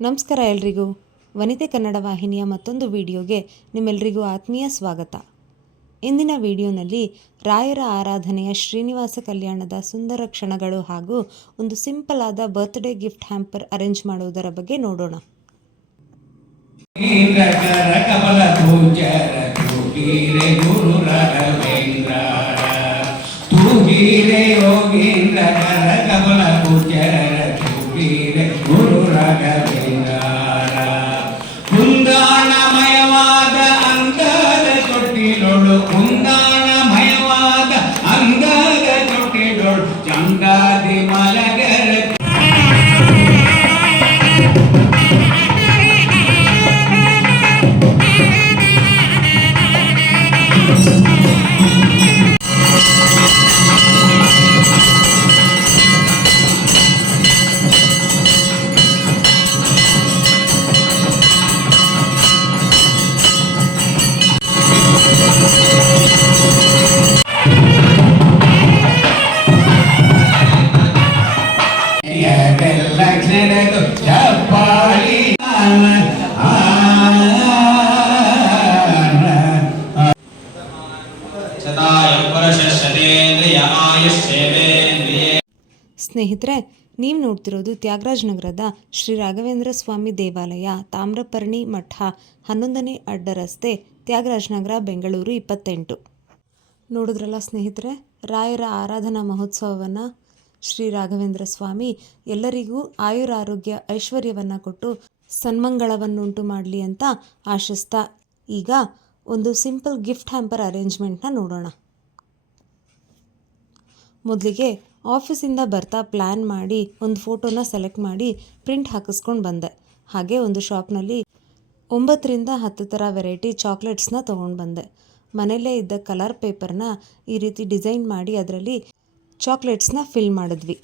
ನಮಸ್ಕಾರ ಎಲ್ರಿಗೂ. ವನಿತೆ ಕನ್ನಡ ವಾಹಿನಿಯ ಮತ್ತೊಂದು ವಿಡಿಯೋಗೆ ನಿಮ್ಮೆಲ್ಲರಿಗೂ ಆತ್ಮೀಯ ಸ್ವಾಗತ. ಇಂದಿನ ವಿಡಿಯೋನಲ್ಲಿ ರಾಯರ ಆರಾಧನೆಯ ಶ್ರೀನಿವಾಸ ಕಲ್ಯಾಣದ ಸುಂದರ ಕ್ಷಣಗಳು ಹಾಗೂ ಒಂದು ಸಿಂಪಲ್ ಆದ ಬರ್ತ್ಡೇ ಗಿಫ್ಟ್ ಹ್ಯಾಂಪರ್ ಅರೇಂಜ್ ಮಾಡುವುದರ ಬಗ್ಗೆ ನೋಡೋಣ. ಯೋಗೀಂದ್ರ ಚಂಗಾದಿ ಮಲಗರ ಸ್ನೇಹಿತರೆ, ನೀವು ನೋಡ್ತಿರೋದು ತ್ಯಾಗರಾಜ್ ನಗರದ ಶ್ರೀ ರಾಘವೇಂದ್ರ ಸ್ವಾಮಿ ದೇವಾಲಯ ತಾಮ್ರಪರ್ಣಿ ಮಠ, ಹನ್ನೊಂದನೇ ಅಡ್ಡ ರಸ್ತೆ, ತ್ಯಾಗರಾಜ್ ನಗರ, ಬೆಂಗಳೂರು ಇಪ್ಪತ್ತೆಂಟು. ನೋಡಿದ್ರಲ್ಲ ಸ್ನೇಹಿತರೆ, ರಾಯರ ಆರಾಧನಾ ಮಹೋತ್ಸವವನ್ನು ಶ್ರೀ ರಾಘವೇಂದ್ರ ಸ್ವಾಮಿ, ಎಲ್ಲರಿಗೂ ಆಯುರಾರೋಗ್ಯ ಐಶ್ವರ್ಯವನ್ನು ಕೊಟ್ಟು ಸನ್ಮಂಗಳವನ್ನುಂಟು ಮಾಡಲಿ ಅಂತ ಆಶಿಸ್ತಾ, ಈಗ ಒಂದು ಸಿಂಪಲ್ ಗಿಫ್ಟ್ ಹ್ಯಾಂಪರ್ ಅರೇಂಜ್ಮೆಂಟ್ನ ನೋಡೋಣ. ಮೊದಲಿಗೆ ಆಫೀಸಿಂದ ಬರ್ತಾ ಪ್ಲ್ಯಾನ್ ಮಾಡಿ ಒಂದು ಫೋಟೋನ ಸೆಲೆಕ್ಟ್ ಮಾಡಿ ಪ್ರಿಂಟ್ ಹಾಕಿಸ್ಕೊಂಡು ಬಂದೆ. ಹಾಗೆ ಒಂದು ಶಾಪ್ನಲ್ಲಿ ಒಂಬತ್ತರಿಂದ ಹತ್ತು ಥರ ವೆರೈಟಿ ಚಾಕ್ಲೇಟ್ಸ್ನ ತೊಗೊಂಡು ಬಂದೆ. ಮನೆಯಲ್ಲೇ ಇದ್ದ ಕಲರ್ ಪೇಪರ್ನ ಈ ರೀತಿ ಡಿಸೈನ್ ಮಾಡಿ ಅದರಲ್ಲಿ ಚಾಕ್ಲೇಟ್ಸ್ನ ಫಿಲ್ ಮಾಡಿದ್ವಿ.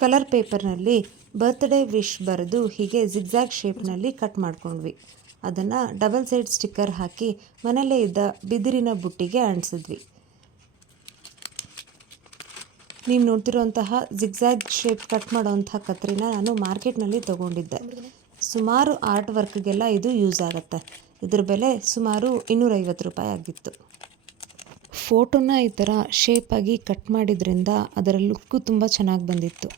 ಕಲರ್ ಪೇಪರ್ನಲ್ಲಿ ಬರ್ತ್ಡೇ ವಿಶ್ ಬರೆದು ಹೀಗೆ ಜಿಗ್ಜಾಗ್ ಶೇಪ್ನಲ್ಲಿ ಕಟ್ ಮಾಡ್ಕೊಂಡ್ವಿ. ಅದನ್ನು ಡಬಲ್ ಸೈಡ್ ಸ್ಟಿಕ್ಕರ್ ಹಾಕಿ ಮನೆಯಲ್ಲೇ ಇದ್ದ ಬಿದಿರಿನ ಬುಟ್ಟಿಗೆ ಅಂಟಿಸಿದ್ವಿ. ನೀವು ನೋಡ್ತಿರೋಂತಹ ಜಿಗ್ಜಾಗ್ ಶೇಪ್ ಕಟ್ ಮಾಡೋವಂಥ ಕತ್ರಿನ ನಾನು ಮಾರ್ಕೆಟ್ನಲ್ಲಿ ತೊಗೊಂಡಿದ್ದೆ. ಸುಮಾರು ಆರ್ಟ್ ವರ್ಕ್ಗೆಲ್ಲ ಇದು ಯೂಸ್ ಆಗುತ್ತೆ. ಇದ್ರ ಬೆಲೆ ಸುಮಾರು ಇನ್ನೂರೈವತ್ತು ರೂಪಾಯಿ ಆಗಿತ್ತು. ಫೋಟೋನ ಈ ಥರ ಶೇಪಾಗಿ ಕಟ್ ಮಾಡಿದ್ರಿಂದ ಅದರ ಲುಕ್ಕು ತುಂಬ ಚೆನ್ನಾಗಿ ಬಂದಿತ್ತು.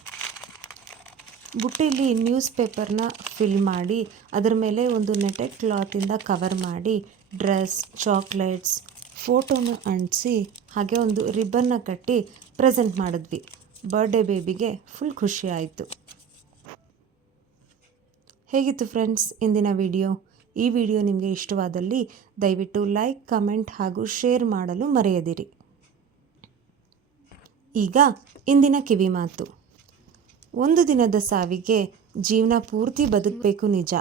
ಬುಟ್ಟಿಲಿ ನ್ಯೂಸ್ ಪೇಪರ್ನ ಫಿಲ್ ಮಾಡಿ, ಅದರ ಮೇಲೆ ಒಂದು ನೆಟೆ ಕ್ಲಾತಿಂದ ಕವರ್ ಮಾಡಿ, ಡ್ರೆಸ್, ಚಾಕ್ಲೇಟ್ಸ್, ಫೋಟೋನ ಅಂಟಿಸಿ, ಹಾಗೆ ಒಂದು ರಿಬ್ಬನ್ನ ಕಟ್ಟಿ ಪ್ರೆಸೆಂಟ್ ಮಾಡಿದ್ವಿ. ಬರ್ಡೇ ಬೇಬಿಗೆ ಫುಲ್ ಖುಷಿ ಆಯಿತು. ಹೇಗಿತ್ತು ಫ್ರೆಂಡ್ಸ್ ಇಂದಿನ ವಿಡಿಯೋ? ಈ ವಿಡಿಯೋ ನಿಮಗೆ ಇಷ್ಟವಾದಲ್ಲಿ ದಯವಿಟ್ಟು ಲೈಕ್, ಕಮೆಂಟ್ ಹಾಗೂ ಶೇರ್ ಮಾಡಲು ಮರೆಯದಿರಿ. ಈಗ ಇಂದಿನ ಕಿವಿ ಮಾತು. ಒಂದು ದಿನದ ಸಾವಿಗೆ ಜೀವನ ಪೂರ್ತಿ ಬದುಕಬೇಕು ನಿಜ.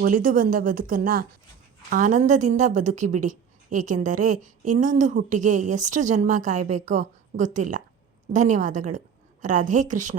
ಒಲಿದು ಬಂದ ಬದುಕನ್ನು ಆನಂದದಿಂದ ಬದುಕಿಬಿಡಿ. ಏಕೆಂದರೆ ಇನ್ನೊಂದು ಹುಟ್ಟಿಗೆ ಎಷ್ಟು ಜನ್ಮ ಕಾಯಬೇಕೋ ಗೊತ್ತಿಲ್ಲ. ಧನ್ಯವಾದಗಳು. ರಾಧೇ ಕೃಷ್ಣ.